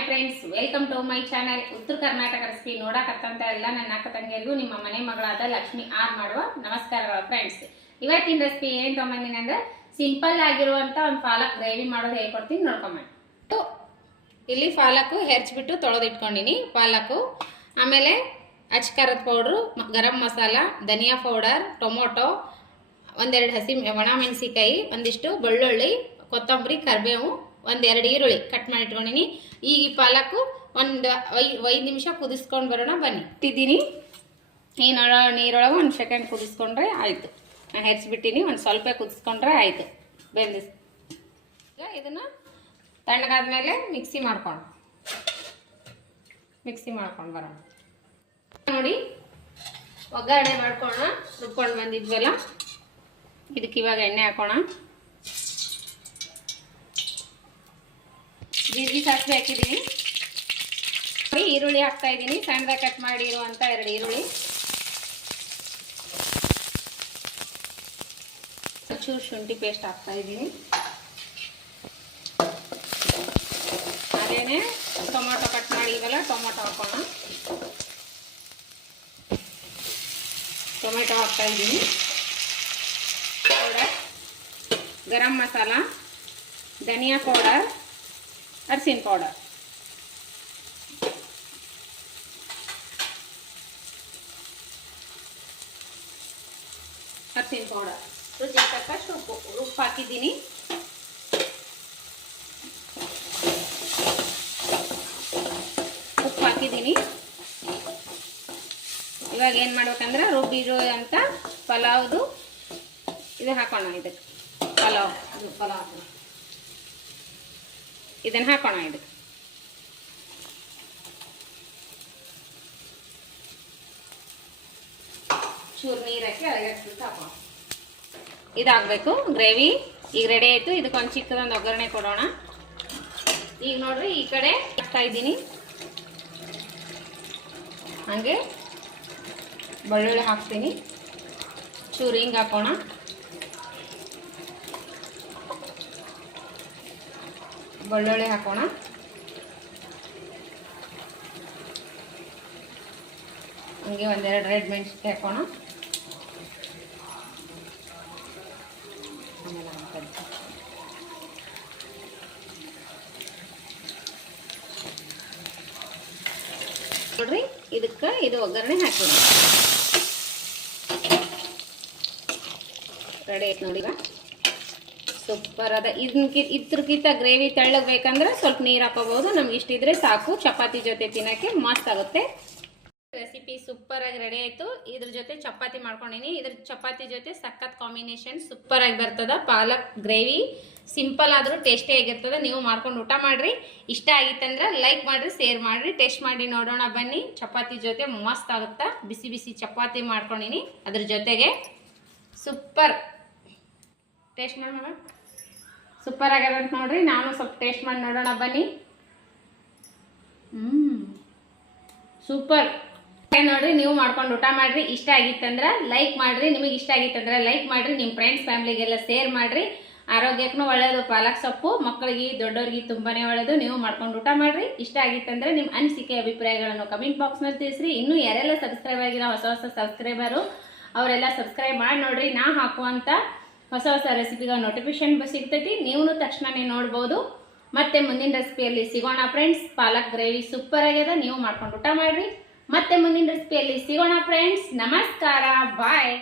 Hi friends, welcome to my channel. Uttara Karnataka recipe ನೋಡಕತ್ತಂತ ಎಲ್ಲ ನನ್ನ ಅಕ್ಕ ತಂಗಿಯರಿಗೂ ನಿಮ್ಮ ಮನೆ ಮಗಳಾದ ಲಕ್ಷ್ಮಿ ಆರ್ ಮಾಡುವ ನಮಸ್ಕಾರಗಳು ಫ್ರೆಂಡ್ಸ್. ಇವತ್ತಿನ ರೆಸಿಪಿ ಏನು ತೊಗೊಂಬಂದಿನಿ ಅಂದ್ರೆ ಸಿಂಪಲ್ ಆಗಿರುವಂತ ಒಂದು ಪಾಲಕ್ ಗ್ರೇವಿ ಮಾಡೋದು ಹೇಳ್ಕೊಡ್ತೀನಿ, ನೋಡ್ಕೊಂಬ. ಇಲ್ಲಿ ಪಾಲಕ್ ಹೆರ್ಚ್ಬಿಟ್ಟು ತೊಳೆದಿಟ್ಕೊಂಡಿನಿ. ಪಾಲಕ್, ಆಮೇಲೆ ಅಚ್ಕಾರದ ಪೌಡ್ರು, ಗರಂ ಮಸಾಲ, ಧನಿಯಾ ಪೌಡರ್, ಟೊಮೊಟೊ, ಒಂದೆರಡು ಹಸಿ ಒಣ ಮೆಣಸಿಕಾಯಿ, ಒಂದಿಷ್ಟು ಬೆಳ್ಳುಳ್ಳಿ, ಕೊತ್ತಂಬರಿ, ಕರಿಬೇವು, ಒಂದೆರಡು ಈರುಳ್ಳಿ ಕಟ್ ಮಾಡಿ ಇಟ್ಕೊಂಡಿನಿ. ಈ ಪಾಲಕ್ ಒಂದು 5 ನಿಮಿಷ ಕುದಿಸ್ಕೊಂಡು ಬರೋಣ ಬನ್ನಿ. ಇಟ್ಟಿದ್ದೀನಿ ಈ ನೀರೊಳಗೆ 1 ಸೆಕೆಂಡ್ ಕುದಿಸ್ಕೊಂಡ್ರೆ ಆಯಿತು. ನಾನು ಹೆರ್ಚ್ಬಿಟ್ಟಿನಿ, ಒಂದು ಸ್ವಲ್ಪ ಕುದಿಸ್ಕೊಂಡ್ರೆ ಆಯಿತು, ಬೆಂದಿಸ್. ಈಗ ಇದನ್ನು ತಣ್ಣಗಾದ್ಮೇಲೆ ಮಿಕ್ಸಿ ಮಾಡ್ಕೊಂಡು ಬರೋಣ. ನೋಡಿ, ಒಗ್ಗರಣೆ ಮಾಡ್ಕೊಳ್ಳೋಣ. ರುಬ್ಕೊಂಡು ಬಂದಿದ್ವಲ್ಲ, ಇದಕ್ಕೆ ಇವಾಗ ಎಣ್ಣೆ ಹಾಕೋಣ. ಜೀರಿಗೆ ಸಾಸಿವೆ ಹಾಕಿದ್ದೀನಿ. ಈರುಳ್ಳಿ ಹಾಕ್ತಾ ಇದ್ದೀನಿ, ಸಣ್ಣದಾಗಿ ಕಟ್ ಮಾಡಿ ಇರುವಂತ 2 ಈರುಳ್ಳಿ, ಚೂರು ಶುಂಠಿ ಪೇಸ್ಟ್ ಹಾಕ್ತಾ ಇದ್ದೀನಿ. ಅದೇನೆ ಟೊಮೊಟೊ ಕಟ್ ಮಾಡಿ ಇವಲ್ಲ, ಟೊಮೊಟೊ ಹಾಕೋಣ. ಟೊಮೆಟೊ ಹಾಕ್ತಾ ಇದ್ದೀನಿ. ಪೌಡರ್, ಗರಂ ಮಸಾಲ, ಧನಿಯಾ ಪೌಡರ್, ಅರಿಶಿನ ಪೌಡರ್, ರುಚಿಗೆ ತಕ್ಕಷ್ಟು ಉಪ್ಪು ಹಾಕಿದ್ದೀನಿ. ಇವಾಗ ಏನು ಮಾಡ್ಬೇಕಂದ್ರೆ ರುಬ್ಬಿರೋ ಅಂತ ಪಲಾವ್ದು ಇದು ಹಾಕೋಣ. ಇದಕ್ಕೆ ಪಲಾವ್ ಇದನ್ನ ಹಾಕೋಣ. ಇದಕ್ಕೆ ಚೂರು ನೀರು ಹಾಕಿ ಅಳಗಟ್ಬಿಟ್ಟು ಹಾಕೋಣ. ಇದಾಗಬೇಕು ಗ್ರೇವಿ. ಈಗ ರೆಡಿ ಆಯಿತು. ಇದಕ್ಕೊಂದು ಚಿಕ್ಕದೊಂದು ಒಗ್ಗರಣೆ ಕೊಡೋಣ. ಈಗ ನೋಡ್ರಿ, ಈ ಕಡೆ ಹಾಕ್ತಾ ಇದ್ದೀನಿ. ಹಾಗೆ ಬೆಳ್ಳುಳ್ಳಿ ಹಾಕ್ತೀನಿ. ಚೂರು ಹಿಂಗೆ ಹಾಕೋಣ. ಬೆಳ್ಳುಳ್ಳಿ ಹಾಕೋಣ. ಹಂಗೆ ಒಂದೆರಡು ರೆಡ್ ಮೆಣಸಿನ್ಕಾಯಿ ಹಾಕೋಣ. ಆಮೇಲೆ ನೋಡ್ರಿ, ಇದಕ್ಕೆ ಇದು ಒಗ್ಗರಣೆ ಹಾಕೋಣ. ರೆಡಿ ಆಯ್ತು ನೋಡಿ. ಈಗ ಸೂಪರ್ ಅದ. ಇದ್ರಕ್ಕಿಂತ ಗ್ರೇವಿ ತೆಳ್ಳಗೆ ಬೇಕಂದ್ರೆ ಸ್ವಲ್ಪ ನೀರು ಹಾಕೋಬಹುದು. ನಮ್ಗೆ ಇಷ್ಟಿದ್ರೆ ಸಾಕು. ಚಪಾತಿ ಜೊತೆ ತಿನ್ನಕ್ಕೆ ಮಸ್ತ್ ಆಗುತ್ತೆ. ರೆಸಿಪಿ ಸೂಪರ್ ಆಗಿ ರೆಡಿ ಆಯ್ತು. ಇದ್ರ ಜೊತೆ ಚಪಾತಿ ಮಾಡ್ಕೊಂಡಿನಿ. ಇದ್ರ ಚಪಾತಿ ಜೊತೆ ಸಖತ್ ಕಾಂಬಿನೇಷನ್ ಸೂಪರ್ ಆಗಿ ಬರ್ತದ. ಪಾಲಕ್ ಗ್ರೇವಿ ಸಿಂಪಲ್ ಆದ್ರೂ ಟೇಸ್ಟಿ ಆಗಿರ್ತದ. ನೀವು ಮಾಡ್ಕೊಂಡು ಊಟ ಮಾಡ್ರಿ. ಇಷ್ಟ ಆಗಿತ್ತಂದ್ರೆ ಲೈಕ್ ಮಾಡ್ರಿ, ಶೇರ್ ಮಾಡ್ರಿ, ಟೇಸ್ಟ್ ಮಾಡಿ ನೋಡೋಣ ಬನ್ನಿ. ಚಪಾತಿ ಜೊತೆ ಮಸ್ತ್ ಆಗುತ್ತಾ. ಬಿಸಿ ಬಿಸಿ ಚಪಾತಿ ಮಾಡ್ಕೊಂಡಿನಿ. ಅದ್ರ ಜೊತೆಗೆ ಸೂಪರ್ ಟೇಸ್ಟ್ ಮಾಡೋಣ. ಸೂಪರ್ ಆಗ್ಯದಂತ ನೋಡ್ರಿ. ನಾನು ಸ್ವಲ್ಪ ಟೇಸ್ಟ್ ಮಾಡಿ ನೋಡೋಣ ಬನ್ನಿ. ಸೂಪರ್ ನೋಡ್ರಿ. ನೀವು ಮಾಡ್ಕೊಂಡು ಊಟ ಮಾಡ್ರಿ. ಇಷ್ಟ ಆಗಿತ್ತಂದ್ರೆ ಲೈಕ್ ಮಾಡ್ರಿ. ನಿಮಗೆ ಇಷ್ಟ ಆಗಿತ್ತಂದ್ರೆ ಲೈಕ್ ಮಾಡ್ರಿ. ನಿಮ್ಮ ಫ್ರೆಂಡ್ಸ್ ಫ್ಯಾಮಿಲಿಗೆಲ್ಲ ಶೇರ್ ಮಾಡ್ರಿ. ಆರೋಗ್ಯಕ್ಕೂ ಒಳ್ಳೆಯದು ಪಾಲಕ್ ಸೊಪ್ಪು. ಮಕ್ಕಳಿಗೆ ದೊಡ್ಡವ್ರಿಗೆ ತುಂಬಾನೇ ಒಳ್ಳೆಯದು. ನೀವು ಮಾಡ್ಕೊಂಡು ಊಟ ಮಾಡ್ರಿ. ಇಷ್ಟ ಆಗಿತ್ತಂದ್ರೆ ನಿಮ್ಮ ಅನಿಸಿಕೆ ಅಭಿಪ್ರಾಯಗಳನ್ನು ಕಮೆಂಟ್ ಬಾಕ್ಸ್ನಲ್ಲಿ ತಿಳಿಸ್ರಿ. ಇನ್ನೂ ಯಾರೆಲ್ಲ ಸಬ್ಸ್ಕ್ರೈಬ್ ಆಗಿರೋ ಹೊಸ ಸಬ್ಸ್ಕ್ರೈಬರು ಅವರೆಲ್ಲ ಸಬ್ಸ್ಕ್ರೈಬ್ ಮಾಡಿ ನೋಡ್ರಿ. ನಾ ಹಾಕುವಂಥ ಹೊಸ ರೆಸಿಪಿಗಳ ನೋಟಿಫಿಕೇಶನ್ ಸಿಗ್ತೈತಿ. ನೀವು ತಕ್ಷಣನೇ ನೋಡ್ಬೋದು. ಮತ್ತೆ ಮುಂದಿನ ರೆಸಿಪಿಯಲ್ಲಿ ಸಿಗೋಣ ಫ್ರೆಂಡ್ಸ್. ಪಾಲಕ್ ಗ್ರೇವಿ ಸೂಪರ್ ಆಗ್ಯದ. ನೀವು ಮಾಡ್ಕೊಂಡು ಊಟ ಮಾಡ್ರಿ. ಮತ್ತೆ ಮುಂದಿನ ರೆಸಿಪಿಯಲ್ಲಿ ಸಿಗೋಣ ಫ್ರೆಂಡ್ಸ್. ನಮಸ್ಕಾರ, ಬಾಯ್.